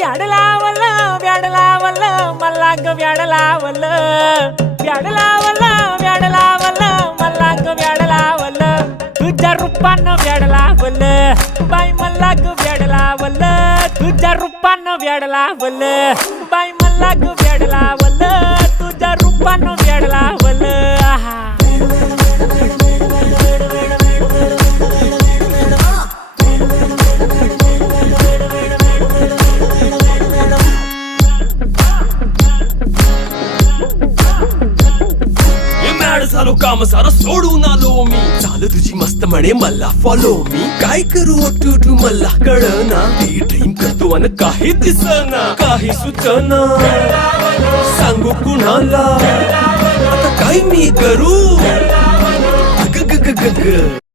व्याड लावलं व्याड लावलं मला ग व्याड लावलं व्याड लावलं व्याड लावलं मला ग व्याड लावलं तुझ्या रूपानं व्याड लावलं बाई मला ग व्याड लावलं तुझ्या रूपानं व्याड लावलं बाई मला ग व्याड लावलं तुझ्या रूपानं व्याड लावलं आहा झालो काम सारं सोडून आलो मी चाल तुझी मस्त म्हणे मला फॉलो मी काय करू टू मला कळना ती ड्रीम करतो अन काही दिसना काही सुचना सांगू कुणाला आता काय मी करू ग ग ग ग ग